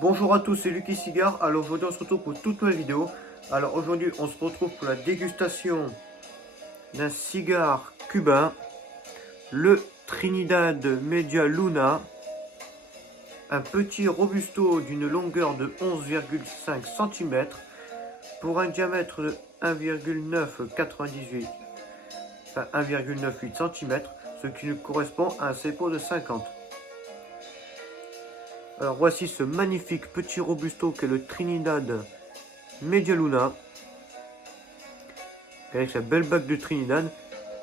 Bonjour à tous, c'est Lucky Cigare. Alors aujourd'hui on se retrouve pour toute nouvelle vidéo. Alors aujourd'hui on se retrouve pour la dégustation d'un cigare cubain, le Trinidad Media Luna, un petit robusto d'une longueur de 11,5 cm pour un diamètre de 1,998, enfin 1,98 cm, ce qui correspond à un CEPO de 50. Alors voici ce magnifique petit robusto qu'est le Trinidad Media Luna, avec sa belle bague de Trinidad.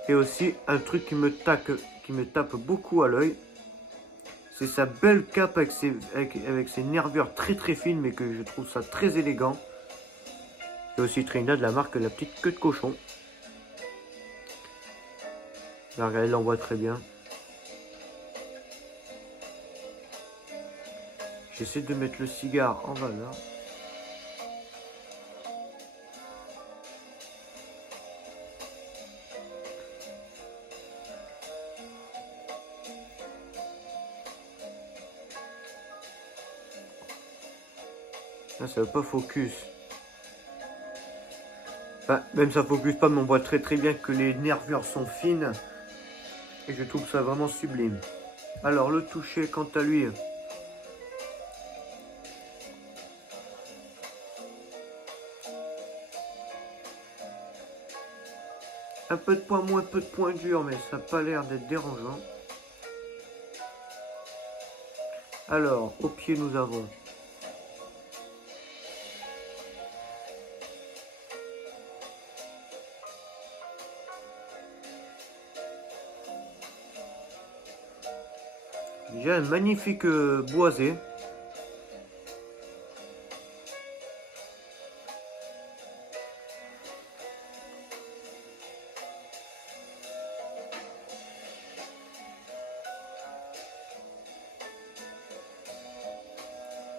Et aussi un truc qui me tape beaucoup à l'œil, c'est sa belle cape avec ses nervures très fines, mais que je trouve ça très élégant. Et aussi Trinidad, la marque La Petite Queue de Cochon. Là, regardez, elle l'envoie très bien. J'essaie de mettre le cigare en valeur. Là, ça veut pas focus. Enfin, même ça focus pas, mais on voit très bien que les nervures sont fines. Et je trouve ça vraiment sublime. Alors, le toucher, quant à lui, un peu de point moins, peu de point dur, mais ça n'a pas l'air d'être dérangeant. Alors, au pied, nous avons j'ai un magnifique boisé.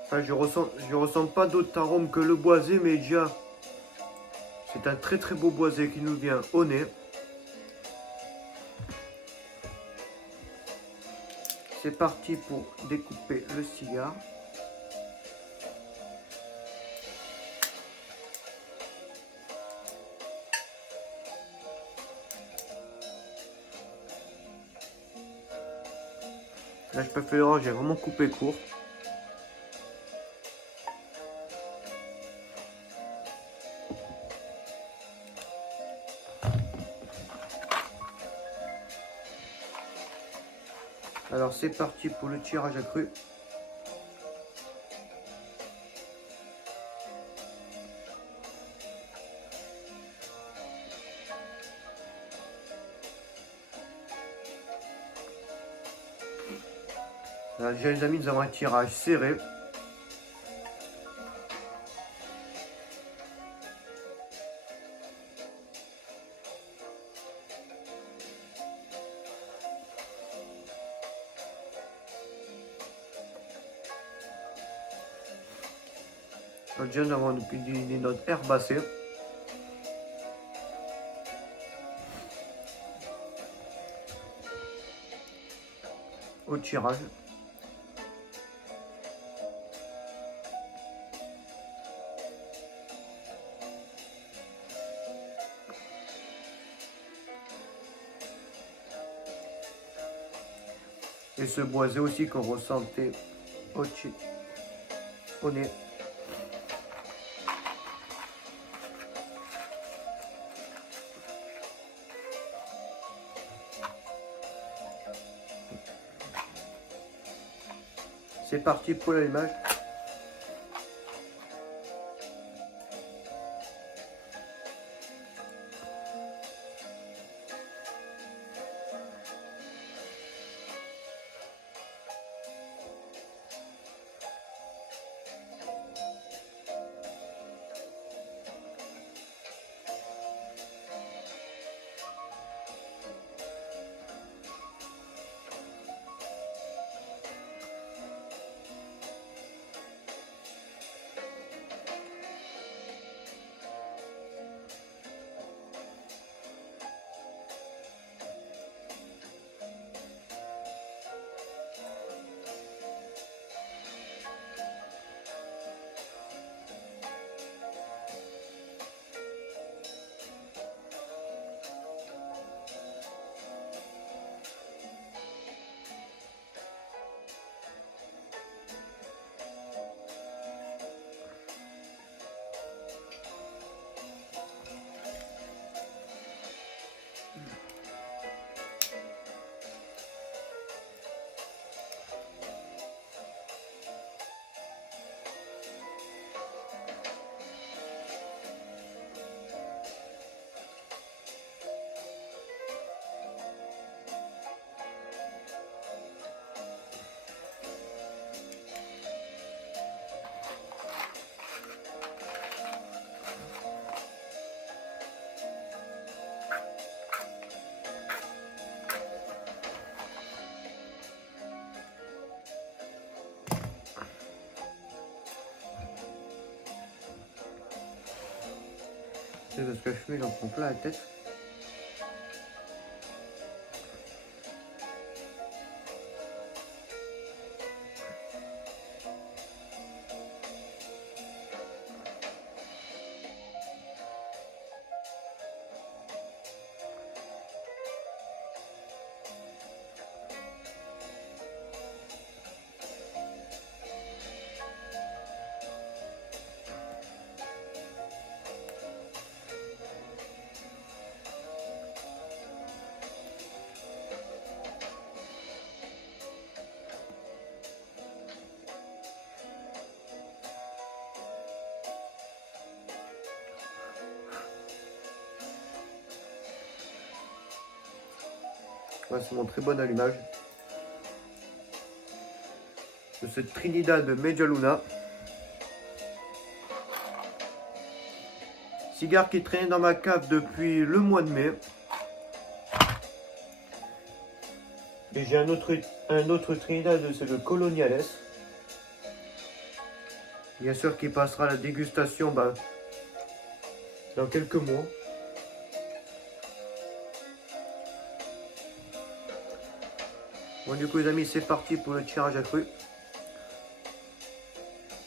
Enfin, je ressens pas d'autre arôme que le boisé, mais déjà, c'est un très beau boisé qui nous vient au nez. C'est parti pour découper le cigare. Là, je préfère, j'ai vraiment coupé court. Alors, c'est parti pour le tirage accru. Déjà, les amis, nous avons un tirage serré. Alors, déjà, nous avons des notes herbacées. Au tirage. Et ce boisé aussi qu'on ressentait au nez. C'est parti pour l'allumage. C'est parce que la fumée, j'en prends plein la tête. Ouais, c'est mon très bon allumage de cette Trinidad Media Luna. Cigare qui traînait dans ma cave depuis le mois de mai. Et j'ai un autre Trinidad, c'est le Coloniales. Bien sûr qui passera à la dégustation dans quelques mois. Bon du coup les amis, c'est parti pour le tirage à cru.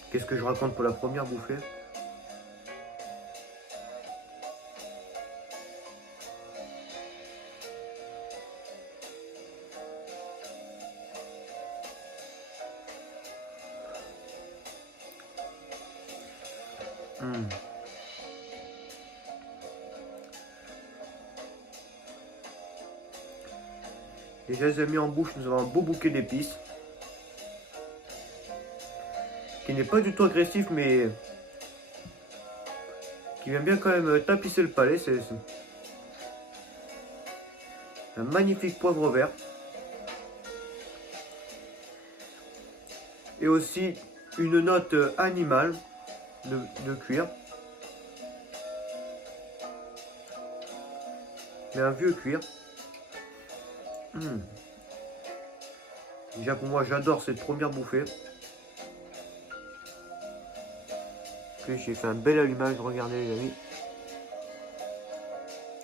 Qu'est-ce que je raconte pour la première bouffée? Déjà les amis, en bouche nous avons un beau bouquet d'épices qui n'est pas du tout agressif mais qui vient bien quand même tapisser le palais. C'est un magnifique poivre vert et aussi une note animale de cuir, mais un vieux cuir. Déjà pour moi j'adore cette première bouffée. J'ai fait un bel allumage, regardez les amis,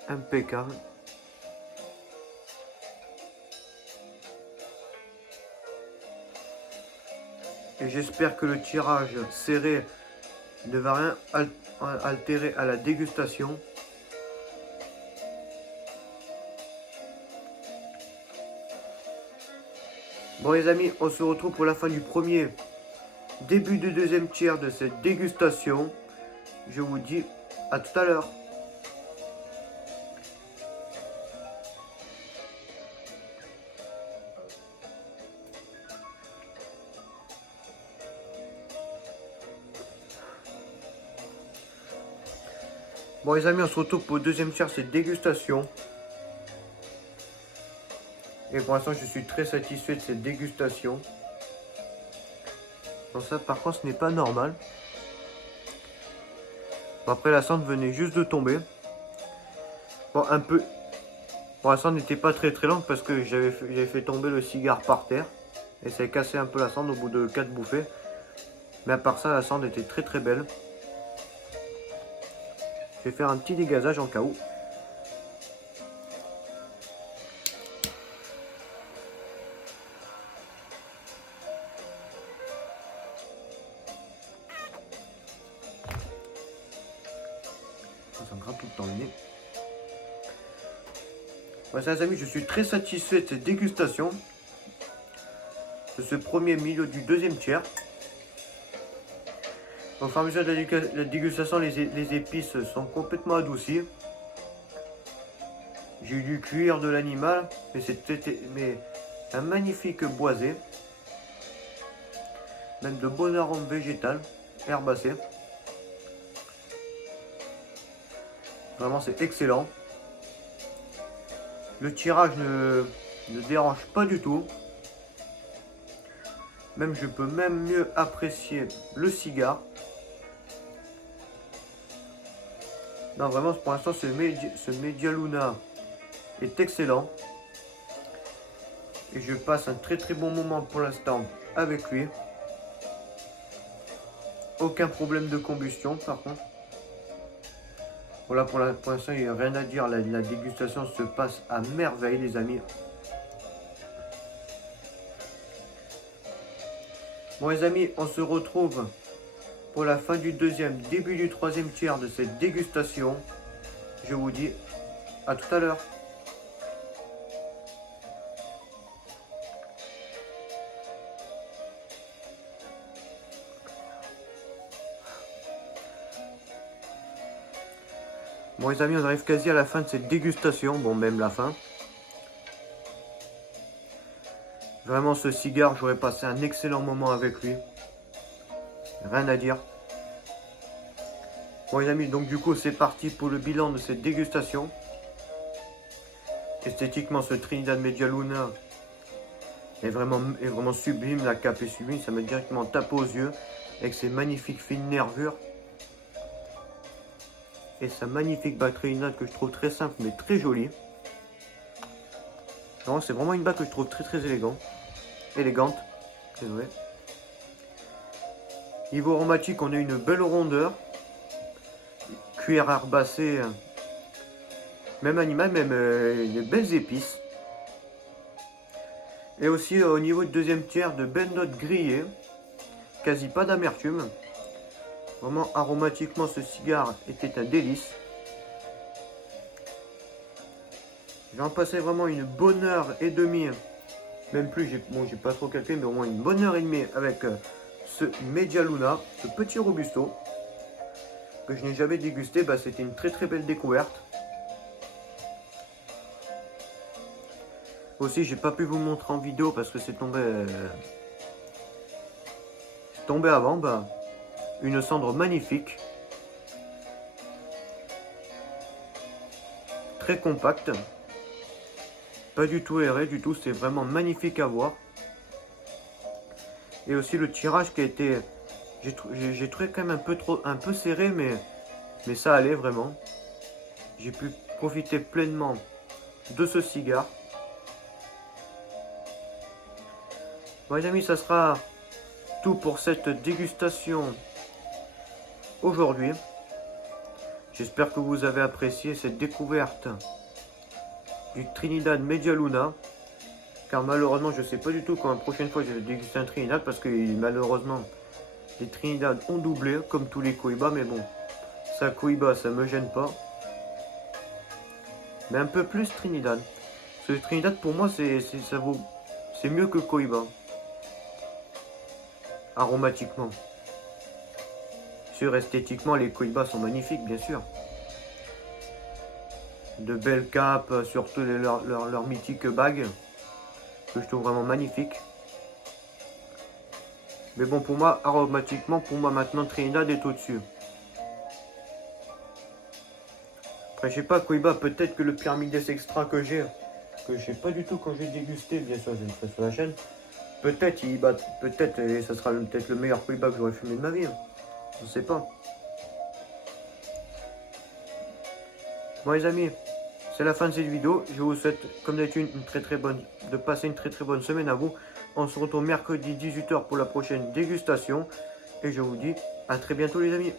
impeccable. Et j'espère que le tirage serré ne va rien altérer à la dégustation. Bon les amis, on se retrouve pour la fin du premier, début du deuxième tiers de cette dégustation. Je vous dis à tout à l'heure. Bon les amis, on se retrouve pour le deuxième tiers de cette dégustation. Et pour l'instant, je suis très satisfait de cette dégustation. Bon, ça, par contre, ce n'est pas normal. Bon, après, la cendre venait juste de tomber. Bon, un peu. Bon, la cendre n'était pas très longue parce que j'avais fait tomber le cigare par terre. Et ça a cassé un peu la cendre au bout de 4 bouffées. Mais à part ça, la cendre était très belle. Je vais faire un petit dégazage en cas où. Ça me gratte tout le temps le nez. Voilà les amis, je suis très satisfait de cette dégustation. De ce premier milieu du deuxième tiers. Au fur et à mesure de la dégustation, les épices sont complètement adoucies. J'ai eu du cuir de l'animal, mais c'était un magnifique boisé. Même de bon arôme végétal, herbacé. Vraiment c'est excellent. Le tirage ne dérange pas du tout. Même je peux même mieux apprécier le cigare. Non vraiment pour l'instant ce Media Luna est excellent. Et je passe un très bon moment pour l'instant avec lui. Aucun problème de combustion par contre. Voilà, pour l'instant, il n'y a rien à dire. La dégustation se passe à merveille, les amis. Bon, les amis, on se retrouve pour la fin du deuxième, début du troisième tiers de cette dégustation. Je vous dis à tout à l'heure. Bon les amis, on arrive quasi à la fin de cette dégustation. Bon, même la fin. Vraiment, ce cigare, j'aurais passé un excellent moment avec lui. Rien à dire. Bon les amis, donc du coup, c'est parti pour le bilan de cette dégustation. Esthétiquement, ce Trinidad Media Luna est vraiment sublime. La cape est sublime, ça me directement tape aux yeux. Avec ses magnifiques fines nervures. Et sa magnifique bague Trinidad que je trouve très simple mais très jolie. C'est vraiment une bague que je trouve très élégante. Désolé. Niveau aromatique, on a une belle rondeur. Cuir herbacé. Même animal, même des belles épices. Et aussi au niveau du deuxième tiers, de belles notes grillées. Quasi pas d'amertume. Vraiment aromatiquement, ce cigare était un délice. J'ai en passé vraiment une bonne heure et demie. Même plus, j'ai pas trop calculé, mais au moins une bonne heure et demie avec ce Media Luna, ce petit Robusto que je n'ai jamais dégusté. C'était une très belle découverte. Aussi, j'ai pas pu vous montrer en vidéo parce que c'est tombé avant. Une cendre magnifique, très compacte, pas du tout aéré du tout, c'est vraiment magnifique à voir. Et aussi le tirage qui a été, j'ai trouvé quand même un peu serré, mais ça allait vraiment. J'ai pu profiter pleinement de ce cigare. Bon les amis, ça sera tout pour cette dégustation aujourd'hui. J'espère que vous avez apprécié cette découverte du Trinidad Media Luna. Car malheureusement, je ne sais pas du tout quand la prochaine fois je vais déguster un Trinidad. Parce que malheureusement, les Trinidad ont doublé comme tous les Cohiba. Mais bon, ça Cohiba, ça me gêne pas. Mais un peu plus Trinidad. Ce Trinidad pour moi, c'est mieux que Cohiba. Aromatiquement. Esthétiquement, les Cohiba sont magnifiques, bien sûr. De belles capes, surtout leur mythique bague, que je trouve vraiment magnifique. Mais bon, pour moi, aromatiquement, maintenant, Trinidad est au-dessus. Après, je sais pas, Cohiba, peut-être que le Pyramides Extra que je sais pas du tout quand j'ai dégusté, bien sûr, je le ferai sur la chaîne. Peut-être, et ça sera peut-être le meilleur Cohiba que j'aurais fumé de ma vie. Je sais pas. Bon les amis, c'est la fin de cette vidéo. Je vous souhaite comme d'habitude de passer une très bonne semaine à vous. On se retrouve mercredi 18 h pour la prochaine dégustation. Et je vous dis à très bientôt les amis.